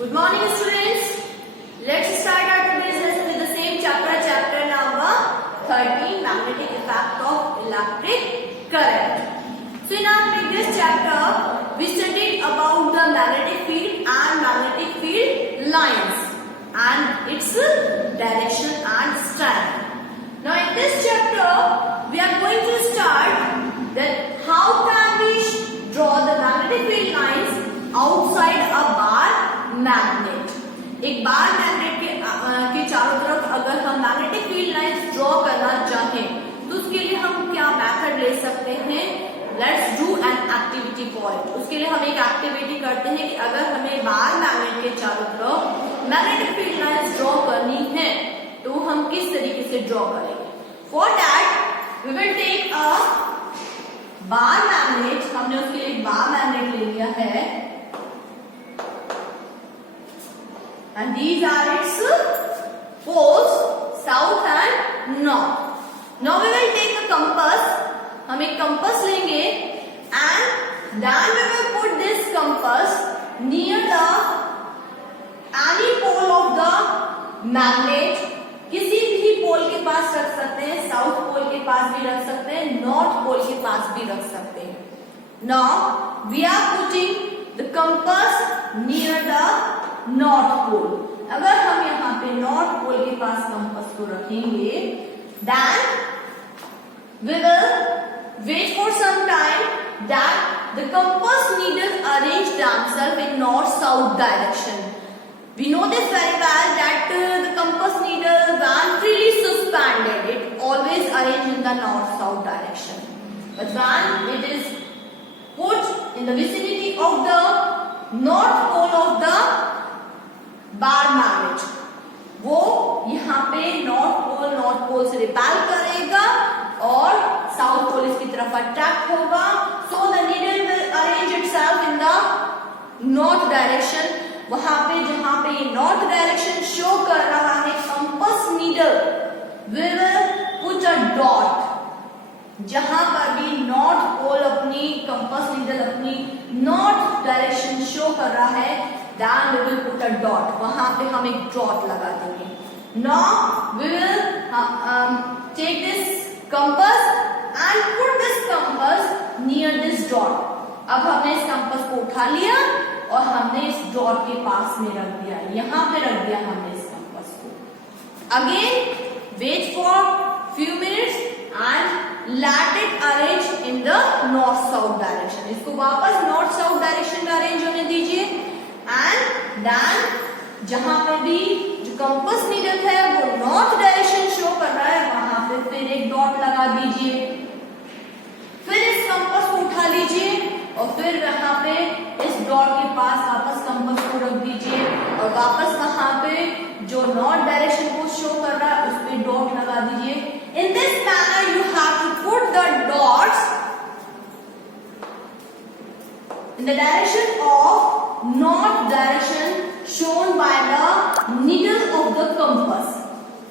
Good morning, students. Let's start our today's lesson with the same chapter number 13, magnetic effect of electric current. So in our previous chapter, we studied about the magnetic field and magnetic field lines and its direction and strength. Now in this chapter, we are going to start that how can we draw the magnetic field lines outside a bar magnet. एक bar magnet के चारों तरफ अगर हम magnetic field lines draw करना चाहें तो उसके लिए हम क्या मेथड ले सकते हैं? Let's do an activity for it. उसके लिए हम एक एक्टिविटी करते हैं कि अगर हमें बार मैग्नेट के चारों तरफ मैग्नेटिक फील्ड लाइंस ड्रॉ करनी है तो हम किस तरीके से ड्रॉ करेंगे? For that we will take a bar magnet. हमने उसके लिए एक बार मैग्नेट ले लिया है and these are its poles, south and north. Now we will take a compass. हम एक compass लेंगे and then we will put this compass near the any pole of the magnet. किसी भी पोल के पास रख सकते हैं, साउथ पोल के पास भी रख सकते हैं, नॉर्थ पोल के पास भी रख सकते हैं. Now we are putting the compass near the north pole. अगर हम यहाँ पे नॉर्थ पोल के पास कंपास को रखेंगे then we will wait for some time that the compass needle arrange themselves in north south direction. We know this very well that the compass needle when freely suspended it always arrange in the north south direction, but when it is put in the vicinity of the north pole of the bar magnet वो यहाँ पे north pole से repel करेगा और south pole इसकी तरफ attract होगा. So the needle will arrange itself in the north direction. वहां पे जहां पे ये नॉर्थ डायरेक्शन शो कर रहा है compass needle will put a dot. जहां पर भी नॉर्थ पोल अपनी कंपास नीडल अपनी नॉर्थ डायरेक्शन शो कर रहा है then we will put a dot. वहां पे हम एक डॉट लगा देंगे. Now we will take this compass and put this compass near this dot. अब हमने इस कंपास को उठा लिया और हमने इस डॉट के पास में रख दिया. यहाँ पे रख दिया हमने इस कंपास को. Again wait for few minutes and let it arrange in the north south direction. इसको वापस north south direction में अरेंज होने दीजिए. एंड देन जहां पे भी जो कंपास नीडल है वो नॉर्थ डायरेक्शन शो कर रहा है वहां पे फिर एक डॉट लगा दीजिए. फिर इस कंपास को उठा लीजिए और फिर वहां पे इस डॉट के पास वापस कंपास को रख दीजिए और वापस वहां पे जो नॉर्थ डायरेक्शन को शो कर रहा है उस पे डॉट लगा दीजिए. In this manner you have to put the dots in the direction of north direction shown by the needle of the compass.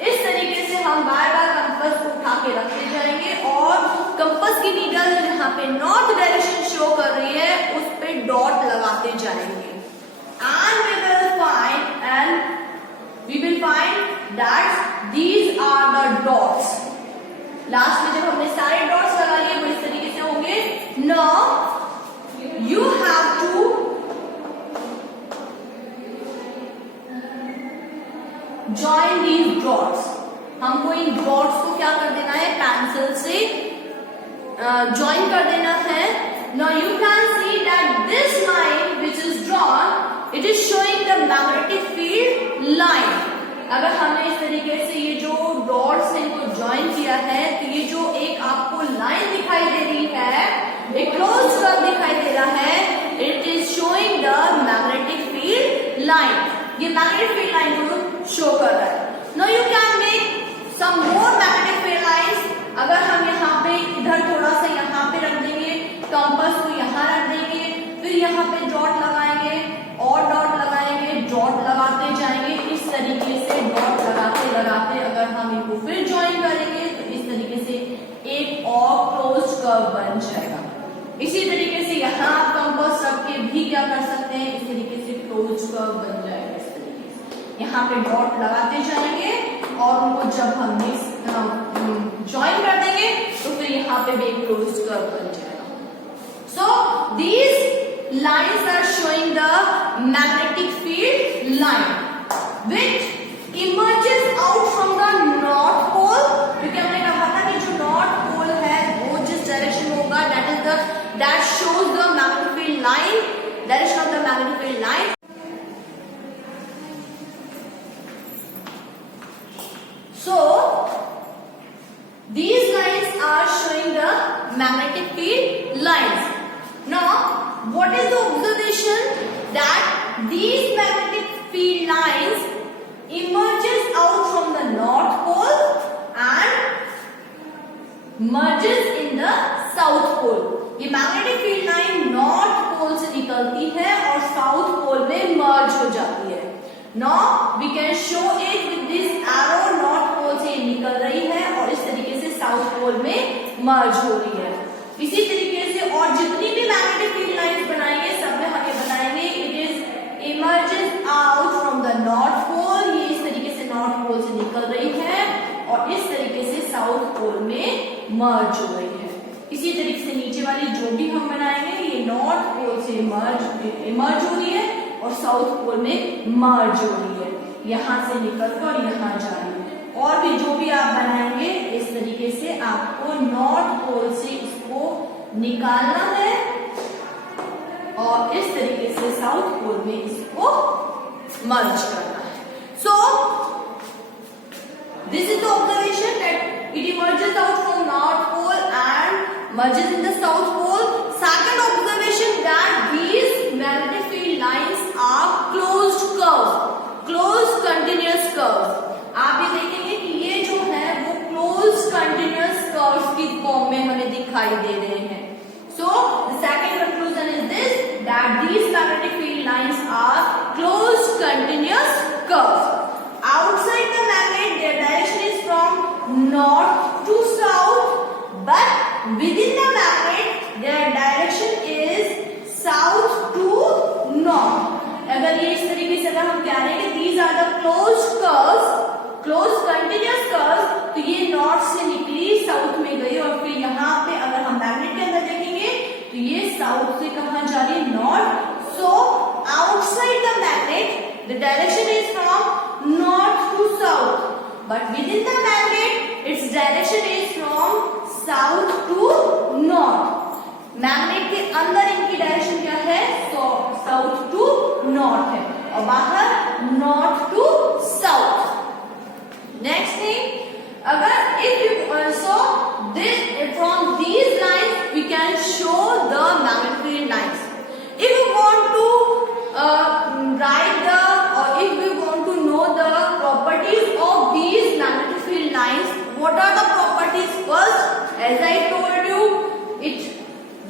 इस तरीके से हम बार बार कंपास को उठा के रखते जाएंगे और कंपास की नीडल जहाँ पे नॉर्थ डायरेक्शन शो कर रही है उस पे डॉट लगाते जाएंगे. And we will find that these are the dots. Last में जब हमने सारे डॉट्स लगा लिए वो इस तरीके से होंगे. Now you have to join these dots. हमको इन डॉट्स को क्या कर देना है? पेंसिल से ज्वाइन कर देना है. Now you can see that this line which is drawn, it is showing the magnetic field line. अगर हमने इस तरीके से ये जो डॉट्स हैं इनको ज्वाइन किया है तो ये जो एक आपको लाइन दिखाई दे रही है, एक क्लोज कर्व दिखाई दे रहा है, it is showing the magnetic field line. ये मैग्नेटिक फील्ड लाइन को शो कर रहा है. Now you can make some more magnetic field lines. अगर हम यहाँ पे इधर थोड़ा सा यहाँ पे रख देंगे, कंपास को यहाँ रख देंगे, फिर यहाँ पे डॉट लगाएंगे और डॉट लगाएंगे, डॉट लगाते जाएंगे. इस तरीके से डॉट लगाते लगाते अगर हम इनको फिर ज्वाइन करेंगे तो इस तरीके से एक और क्लोज कर्व बन जाएगा. इसी तरीके से यहाँ आप कंपास रख के भी क्या कर सकते हैं, इस तरीके से क्लोज कर्व बन जाएगा। इस तरीके से यहाँ पे डॉट लगाते जाएंगे और उनको जब हम ज्वाइन कर देंगे तो फिर यहाँ पे भी एक क्लोज कर्व बन जाएगा। So these lines are showing the magnetic field line which emerges out from the north pole, क्योंकि हमने कहा था कि जो नॉर्थ पोल है वो जिस डायरेक्शन में होगा that shows the magnetic field line, direction of the magnetic field line. So these lines are showing the magnetic field lines. Now what is the observation? That these magnetic field lines emerges out from the north pole and merges in the south pole. ये magnetic field line north pole से निकलती है और south pole में मर्ज हो जाती है। Now we can show it with this arrow, north pole से निकल रही है और इस तरीके से साउथ पोल में मर्ज हो रही है। इसी तरीके से और जितनी भी मैग्नेटिक फील्ड लाइंस बनाएंगे सब में हम ये बताएंगे it is emerges out from the north pole, ये इस तरीके से नॉर्थ पोल से निकल रही है और इस तरीके से साउथ पोल में मर्ज हो रही है। इसी तरीके से नीचे वाली जो भी हम बनाएंगे ये नॉर्थ पोल से इमर्ज हो रही है और साउथ पोल में मर्ज हो रही है, यहाँ से निकलकर यहाँ जा रही है। और भी जो भी आप बनाएंगे इस तरीके से आपको नॉर्थ पोल से इसको निकालना है और इस तरीके से साउथ पोल में इसको मर्ज करना है। So this is the observation that it emerges out from north pole and merges in the south pole. Second observation that these magnetic field lines are closed curves, closed continuous curves. आप ये देखेंगे कि ये जो है वो closed continuous curves की form में हमें दिखाई दे रहे हैं। So the second conclusion is this, that these magnetic field lines are closed continuous curves. Outside the magnet their direction is from north to south, but within the magnet their direction is south to north. अगर ये इस तरीके से अगर हम कह रहे हैं कि these are the closed curves, closed continuous curves, तो ये नॉर्थ से निकली साउथ में गई और फिर यहाँ पे अगर हम मैग्नेट के अंदर देखेंगे तो ये साउथ से कहाँ जा रही है, north. So outside the magnet the direction is from north to south, but within the magnet its direction is from south to north. Magnet के अंदर इनकी डायरेक्शन क्या है, साउथ टू नॉर्थ है और बाहर north to south. Next thing, अगर if you also this from these lines we can show the magnetic field lines. If you want to write the or if we want to know the properties of these magnetic field lines, what are the properties? First, as I told you,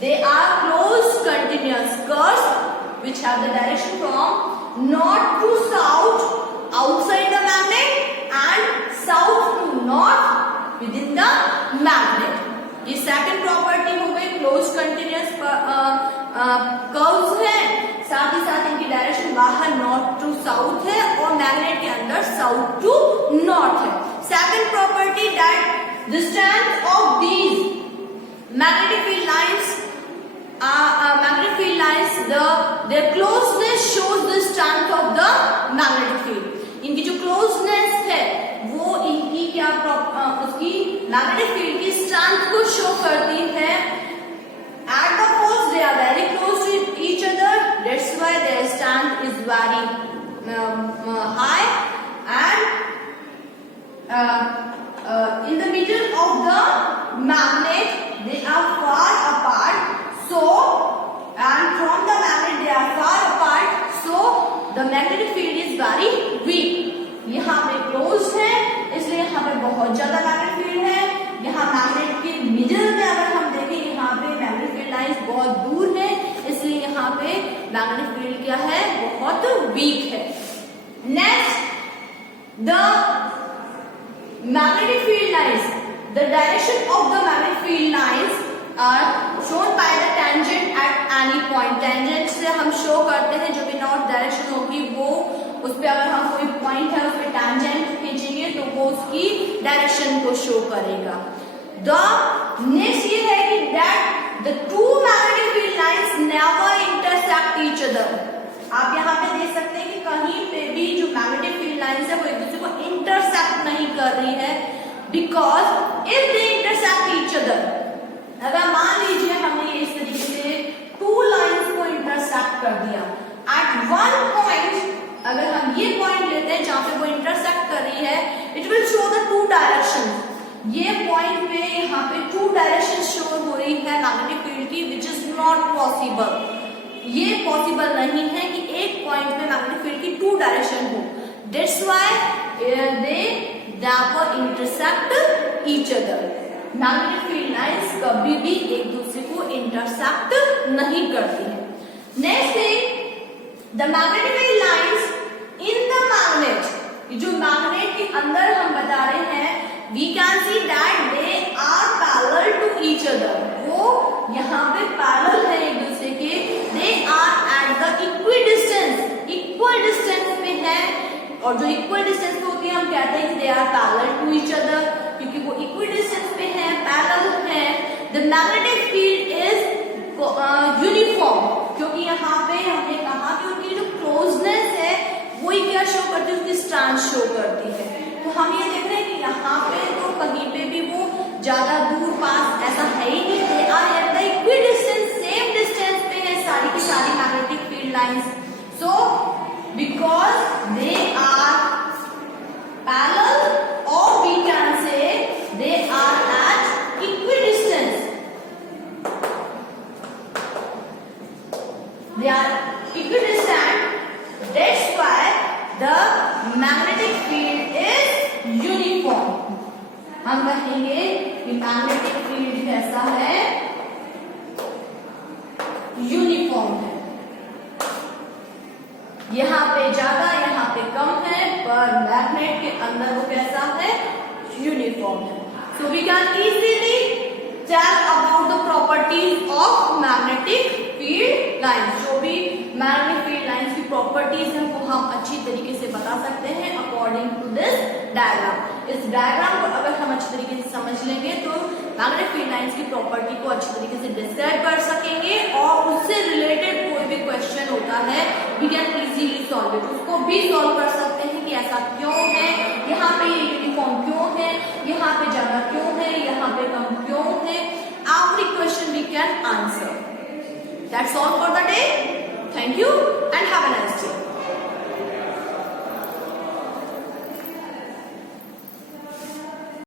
they are closed continuous curves which have the direction from north to south outside the magnet and south to north within the magnet. ये second property हो गई, closed continuous curves है, साथ ही साथ इनकी direction बाहर north to south है और मैग्नेट के अंदर साउथ टू नॉर्थ है। Second property that the strength of these magnetic field lines their closeness shows the strength of the magnetic field. इनकी जो क्लोजनेस है वो इनकी क्या उसकी मैग्नेटिक फील्ड की स्ट्रेंथ को शो करती है। At the poles they are very close to each other, that's why their strength is very high, and in the middle of the magnet they are far apart, so and from the magnet they are far apart, so the magnetic field is very weak. यहाँ पे close है इसलिए यहाँ पे बहुत ज्यादा magnetic field है। यहाँ मैग्नेट के मिडिल में अगर हम देखें यहाँ पे मैग्नेटिक फील्ड लाइंस बहुत दूर है इसलिए यहाँ पे मैग्नेटिक फील्ड क्या है, बहुत वीक है। Next, the magnetic field lines, the direction of the magnetic field lines are shown by the tangent at any point. Tangent से हम शो करते हैं जो भी नॉर्थ डायरेक्शन होगी वो उस पे अगर हम कोई पॉइंट है उस पे tangent खींचेंगे तो वो उसकी डायरेक्शन को शो करेगा. The next ये है कि that the two magnetic field lines never intersect each other. आप यहाँ पे देख सकते हैं कि कहीं पे भी जो मैग्नेटिक फील्ड लाइंस है वो एक दूसरे को इंटरसेक्ट नहीं कर रही है. Because if they intersect each other, अगर मान लीजिए हमने इस तरीके से टू लाइंस को इंटरसेक्ट कर दिया एट वन पॉइंट, अगर हम ये पॉइंट लेते हैं जहां पे वो इंटरसेक्ट कर रही है, it will show the two direction. ये पॉइंट पे यहाँ पे टू डायरेक्शन शो हो रही है मैग्नेटिक फील्ड की, विच इज नॉट पॉसिबल. ये पॉसिबल नहीं है कि एक पॉइंट में मैग्नेटिक फील्ड की टू डायरेक्शन हो. That's why they never intersect each other. Magnetic field lines कभी भी एक दूसरे को इंटरसेक्ट नहीं करती है. Next thing, the magnetic field lines in the magnet, जो मैग्नेट के अंदर हम बता रहे हैं, we can see that they are parallel to each other. वो यहाँ पे पैरेलल है एक दूसरे के. They are at the equal distance पे है, और जो इक्वल डिस्टेंस पे होती है हम कहते हैं कि they are parallel to each other, क्योंकि वो इक्वल डिस्टेंस पे है, पैरेलल है. The magnetic field is uniform, क्योंकि यहाँ पे हमने कहा कि उनकी जो क्लोजनेस है वही क्या शो करती है, उसकी स्ट्रैंथ शो करती है. तो हम ये देख रहे हैं कि यहाँ पे तो कहीं पे भी वो ज्यादा दूर पास ऐसा है ही नहीं. They are at the equal distance, same distance पे है सारी की सारी magnetic field lines. So because they are parallel, और we can say they are at equal distance. They are equidistant. That's why the magnetic field is uniform. हम कहेंगे कि magnetic field कैसा है, यूनिफॉर्म है. यहाँ पे ज्यादा यहाँ पे कम है, पर मैग्नेट के अंदर वो कैसा है, यूनिफॉर्म है. So we can easily tell about the properties of magnetic field lines. जो भी मैग्नेटिक फील्ड लाइंस की प्रॉपर्टीज हैं वो हम अच्छी तरीके से बता सकते हैं अकॉर्डिंग टू दिस डायग्राम. इस डायग्राम को अगर हम अच्छी तरीके से समझ लेंगे तो मैग्नेटिक फील्ड लाइंस की प्रॉपर्टी को अच्छी तरीके से डिस्क्राइब कर सकेंगे, और उससे रिलेटेड कोई भी क्वेश्चन होता है we can easily solve it. उसको भी सॉल्व कर सकते हैं कि ऐसा क्यों है, यहाँ पे ये यूनिफॉर्म क्यों है, यहाँ पे ज्यादा क्यों है, यहाँ पे कम क्यों है. Every question we can answer. That's all for the day. Thank you.